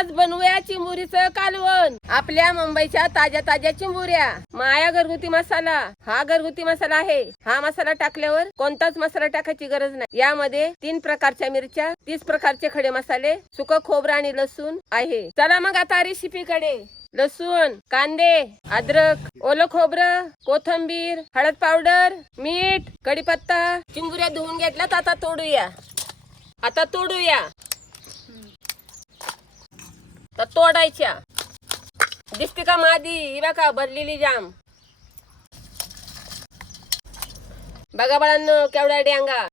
आज बनवूया चिंबुरीचं कालवण. आपल्या मुंबईच्या ताज्या ताज्या चिंबुऱ्या. माया घरगुती मसाला. हा घरगुती मसाला आहे. हा मसाला टाकल्यावर कोणताच मसाला टाकायची गरज नाही. यामध्ये तीन प्रकारच्या मिरच्या तीस प्रकारचे खडे मसाले सुक खोबरं आणि लसूण आहे. चला मग आता रेसिपीकडे. लसूण कांदे अद्रक ओलं खोबरं कोथंबीर हळद पावडर मीठ कढीपत्ता. चिंबुऱ्या धुवून घेतल्यात आता तोडूया. आता तोडूया. तर तोडायच्या. दिसते का मादी? ही बघा भरलेली जाम? बघा बाळांनो केवढ्या डेंगा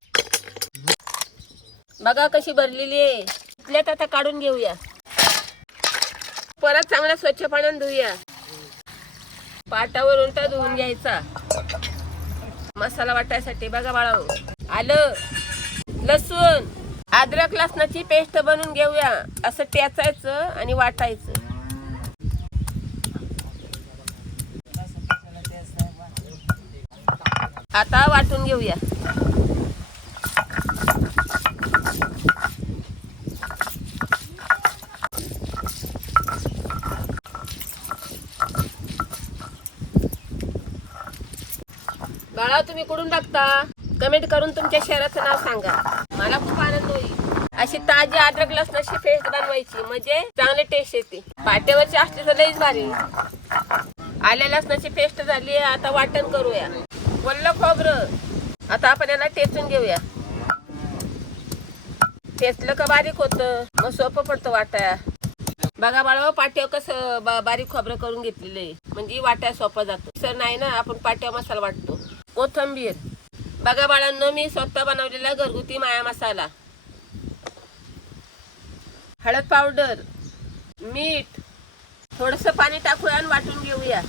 बघा कशी भरलेली आहे. इथल्यात आता काढून घेऊया. परत चांगला स्वच्छ पाण्याने धुया पाटावर उलटा धुवून घ्यायचा. मसाला वाटायसाठी बघा बाळा आलं. लसूण. अद्रक लसणाची पेस्ट बनवून घेऊया. असं टेचायचं आणि वाटायचं. आता वाटून घेऊया. बाळा तुम्ही कुठून टाकता? कमेंट करून तुमच्या शहराचं नाव सांगा. मला खूप आनंद होईल. अशी ताजी अद्रक लसणाची पेस्ट बनवायची म्हणजे चांगले टेस्ट येते. पाट्यावरची असली तर लईच भारी. आल्या लसणाची पेस्ट झाली आता वाटण करूया. वल्ल खोबरं. आता आपण याला टेचून घेऊया. टेचलं का बारीक होतं? मग सोपं पडतं वाटाया बघा बाळा पाट्यावर कसं बा- बारीक खोबरं करून घेतलेलं आहे. म्हणजे वाट्या सोपं जातो. सर नाही ना आपण पाट्यावर मसाला वाटतो. कोथंबीर. बघा बाळांनो मी स्वतः बनवलेला घरगुती माया मसाला. हळद पावडर मीठ थोडस पाणी टाकूया आणि वाटून घेऊया.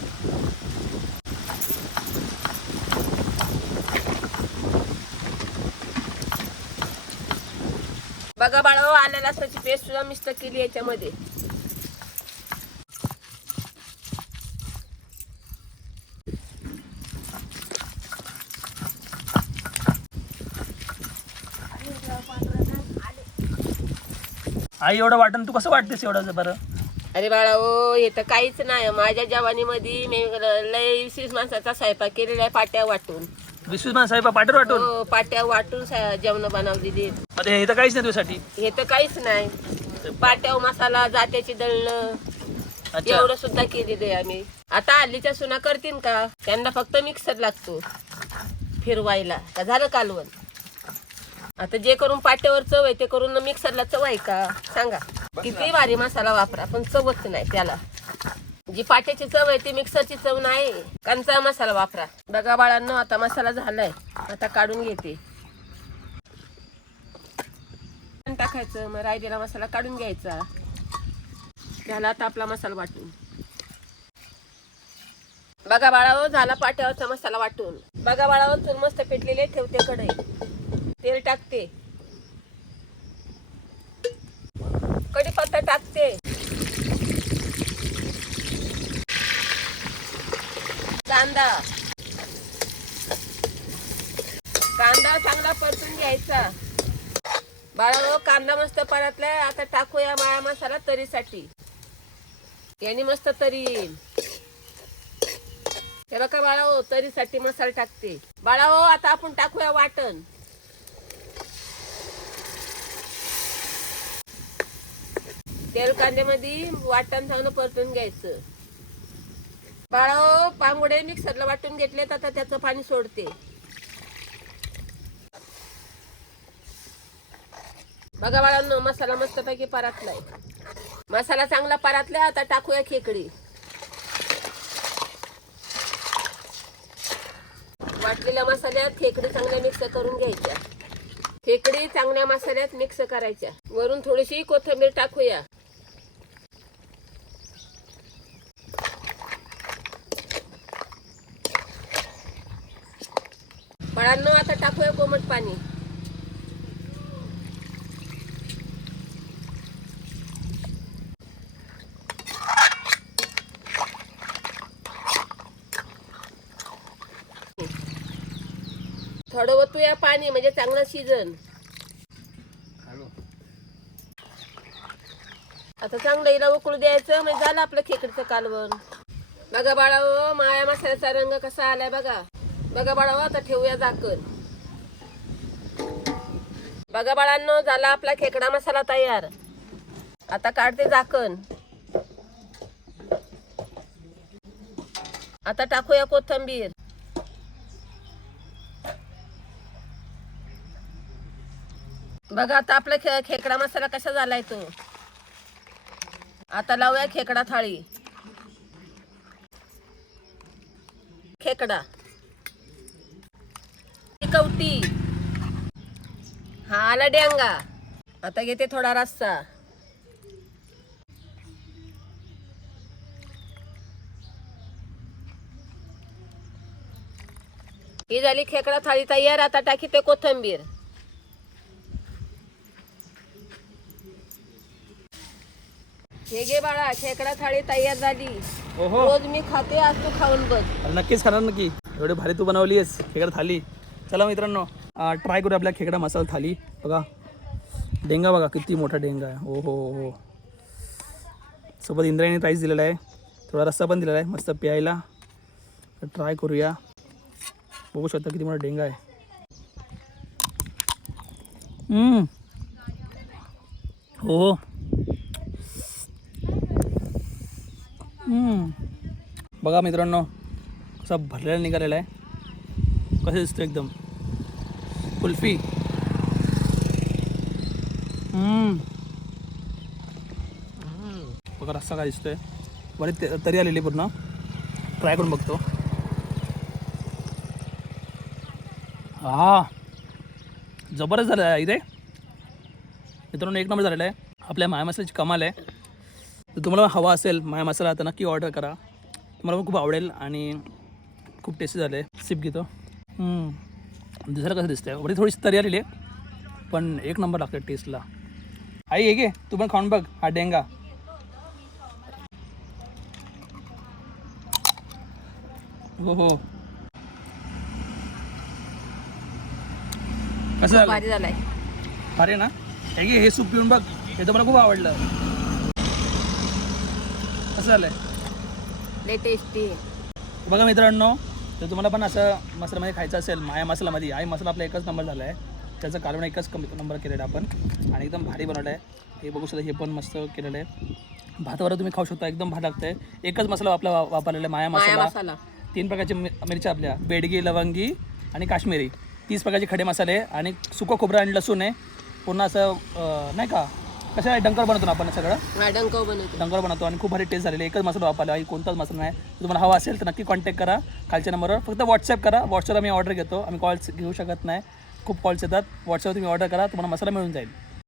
बघा बाळा आल्या लसणाची पेस्ट सुद्धा मिक्स केली याच्यामध्ये. आई एवढं वाटण तू कसं वाटतेस एवढं बरं? अरे बाळा ओ हे तर काहीच नाही. माझ्या जवानीमध्ये मी लय वीस माणसाचा स्वयंपाक केलेला आहे पाट्या वाटून. विश्वमान साहेब पाटर वाटून? हो पाट्या वाटून जेवण बनवलेली हे तर काहीच नाही तुझ्यासाठी. हे तर काहीच नाही. पाट्याव मसाला जात्याची दळणं अच्छा. एवढं सुद्धा केलेलं आहे आम्ही. आता हल्लीच्या सुना करतील का? त्यांना फक्त मिक्सर लागतो. फिरवायला. का झालं कालवण? आता जे करून पाट्यावर चव आहे ते करून मिक्सरला चव आहे का? सांगा. किती भारी मसाला वापरा पण चवच नाही त्याला. जी पाट्याची चव आहे ती मिक्सरची चव नाही. कंचा मसाला वापरा. बघा बाळांनो आता मसाला झालाय. आता काढून घेते. टाकायचं मग रायलेला मसाला काढून घ्यायचा. झाला आता आपला मसाला वाटून. बघा बाळावर झाला पाट्यावरचा मसाला वाटून. बघा बाळावर मस्त पेटलेले ठेवते कडे तेल टाकते. कढीपत्ता टाकते. कांदा. कांदा चांगला परतून घ्यायचा. बाळा कांदा मस्त परतलाय. आता टाकूया माया मसाला तरीसाठी. याने मस्त तरी येईल. हे बघा बाळा हो तरीसाठी मसाला टाकते. बाळा हो आता आपण टाकूया वाटण. तेल कांद्यामध्ये वाटण चांगलं परतून घ्यायचं. बाळा पांगोडे पांगुडे मिक्सरला वाटून घेतलेत आता त्याचं पाणी सोडते. बघा बाळांनो मसाला मस्तपैकी परातलाय. मसाला चांगला परातलाय आता टाकूया खेकडी. वाटलेल्या मसाल्यात खेकडी चांगल्या मिक्स करून घ्यायच्या. खेकडी चांगल्या मसाल्यात मिक्स करायच्या. वरून थोडीशी कोथिंबीर टाकूया. बाळांनो आता टाकूया कोमट पाणी. थोडं ओतूया पाणी म्हणजे चांगलं शिजन. आता चांगलं हिला उकळू द्यायचं म्हणजे झालं आपलं खेकडचं कालवण. बघा बाळाओ माया मसाल्याचा रंग कसा आलाय बघा. बघा बाळाओ हो, आता ठेवूया झाकण. बघा बाळांनो झाला आपला खेकडा मसाला तयार. आता काढते झाकण. आता टाकूया कोथंबीर. बघा आता आपला खे खेकडा मसाला कसा झालाय तो. आता लावूया खेकडा थाळी. खेकडा. ही कवटी हा आला डेंगा. आता घेते थोडा रस्सा. ही झाली खेकडा थाळी तयार आता टाकी ते कोथंबीर. हे घे बाळा खेकडा थाळी तयार झाली. रोज मी खाते आज तू खाऊन बघ. नक्कीच खाणार नक्की. एवढे भारी तू बनवली आहेस खेकडा थाली चला मित्रांनो ट्राय करूया आपल्या खेकडा मसाला थाली. बघा डेंगा बघा किती मोठा डेंगा आहे. हो हो हो, हो. सोबत इंद्रायणी राईस दिलेला आहे. थोडा रस्सा पण दिलेला आहे मस्त प्यायला. ट्राय करूया. बघू शकता किती मोठा डेंगा आहे. हो हो. बघा मित्रांनो कसा भरलेला निघालेला आहे. कसं दिसतो एकदम. कुल्फी। बघा रस्सा काय दिसतोय. बरी तरी आलेली पूर्ण. ट्राय करून बघतो. हा. जबरदस्त झालं आहे इथे मित्रांनो एक नंबर झालेला आहे. आपल्या माया मसाल्याची कमाल आहे. तर तुम्हाला हवा असेल माया मसाला तर नक्की ऑर्डर करा. तुम्हाला पण खूप आवडेल आणि खूप टेस्टी झाले सिप घेतो. दुसरं कसं दिसतंय? वरी थोडीशी तरी आलेली आहे पण एक नंबर लागतं टेस्टला. आई हे घे. तू पण खाऊन बघ हा डेंगा. हो हो. कसं भारी झालाय. अरे ना? हे घे हे सूप पिऊन बघ. हे तर मला खूप आवडलं. कसं झालंय? लय टेस्टी बघा मित्रांनो जर तुम्हाला पण असं मसाल्यामध्ये खायचं असेल माया मसाल्यामध्ये आई मसाला आपला एकच नंबर झाला आहे त्याचं कारण एकच कमी नंबर केलेला आहे आपण. आणि एकदम भारी बनवलं आहे. हे बघू शकता हे पण मस्त केलेलं आहे. भातावर तुम्ही खाऊ शकता एकदम भात लागतं आहे एकच मसाला आपला वा- वापरलेला आहे माया मसाला. तीन प्रकारचे मि- मिरच्या आपल्या. बेडगी लवंगी आणि काश्मीरी. तीस प्रकारचे खडे मसाले आणि सुकं खोबरं आणि लसूण आहे. पुन्हा असं अं, नाही का कसं आहे डंकर बनवतो ना आपण सगळं? कव बनवतो. डंगर बनवतो आणि खूप भारी टेस्ट झालेली आहे. एकच मसाला वापरला आहे. कोणताच मसाला नाही. तुम्हाला हवा असेल तर नक्की कॉन्टॅक्ट करा खालच्या नंबरवर फक्त व्हॉट्सअप करा. व्हॉट्सअपवर आम्ही ऑर्डर घेतो. आम्ही कॉल्स घेऊ शकत नाही. खूप कॉल्स येतात. व्हॉट्सअपवर तुम्ही ऑर्डर करा. तुम्हाला मसाला मिळून जाईल.